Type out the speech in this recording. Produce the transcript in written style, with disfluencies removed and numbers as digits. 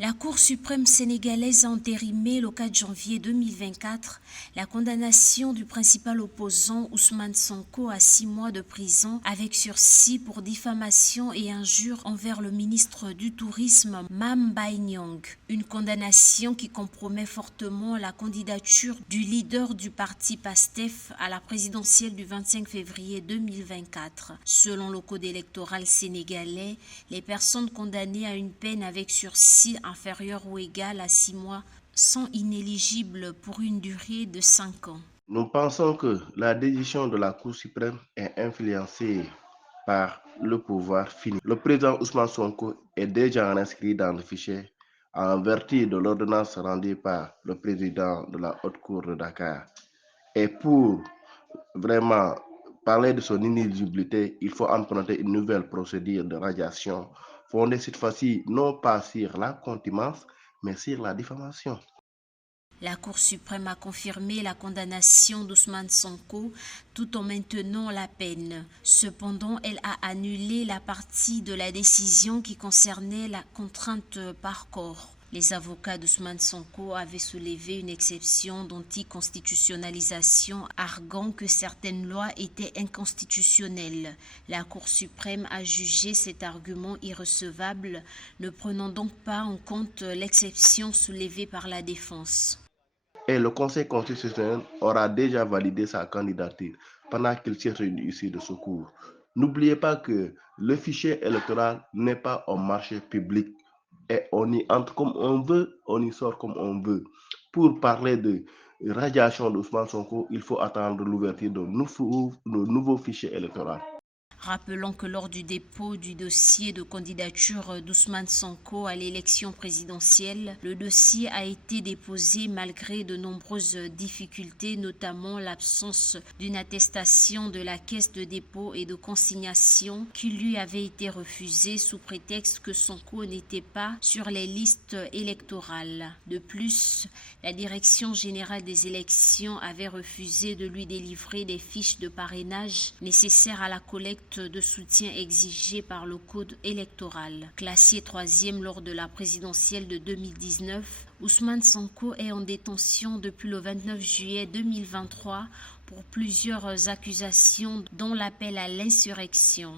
La Cour suprême sénégalaise a entérimé le 4 janvier 2024 la condamnation du principal opposant Ousmane Sonko à 6 mois de prison avec sursis pour diffamation et injure envers le ministre du Tourisme Mame Mbaye Niang. Une condamnation qui compromet fortement la candidature du leader du parti PASTEF à la présidentielle du 25 février 2024. Selon le code électoral sénégalais, les personnes condamnées à une peine avec sursis inférieure ou égale à 6 mois sont inéligibles pour une durée de 5 ans. Nous pensons que la décision de la Cour suprême est influencée par le pouvoir fini. Le président Ousmane Sonko est déjà inscrit dans le fichier en vertu de l'ordonnance rendue par le président de la Haute Cour de Dakar. Et pour vraiment parler de son inéligibilité, il faut emprunter une nouvelle procédure de radiation fondée cette fois-ci non pas sur la contumace, mais sur la diffamation. La Cour suprême a confirmé la condamnation d'Ousmane Sonko tout en maintenant la peine. Cependant, elle a annulé la partie de la décision qui concernait la contrainte par corps. Les avocats d'Ousmane Sonko avaient soulevé une exception d'anticonstitutionnalisation, arguant que certaines lois étaient inconstitutionnelles. La Cour suprême a jugé cet argument irrecevable, ne prenant donc pas en compte l'exception soulevée par la défense. Et le Conseil constitutionnel aura déjà validé sa candidature pendant qu'il cherche une issue de secours. N'oubliez pas que le fichier électoral n'est pas un marché public et on y entre comme on veut, on y sort comme on veut. Pour parler de radiation d'Ousmane Sonko, il faut attendre l'ouverture de nouveaux fichiers électoraux. Rappelons que lors du dépôt du dossier de candidature d'Ousmane Sonko à l'élection présidentielle, le dossier a été déposé malgré de nombreuses difficultés, notamment l'absence d'une attestation de la caisse de dépôt et de consignation qui lui avait été refusée sous prétexte que Sonko n'était pas sur les listes électorales. De plus, la Direction générale des élections avait refusé de lui délivrer des fiches de parrainage nécessaires à la collecte de soutien exigé par le code électoral. Classé 3e lors de la présidentielle de 2019, Ousmane Sonko est en détention depuis le 29 juillet 2023 pour plusieurs accusations dont l'appel à l'insurrection.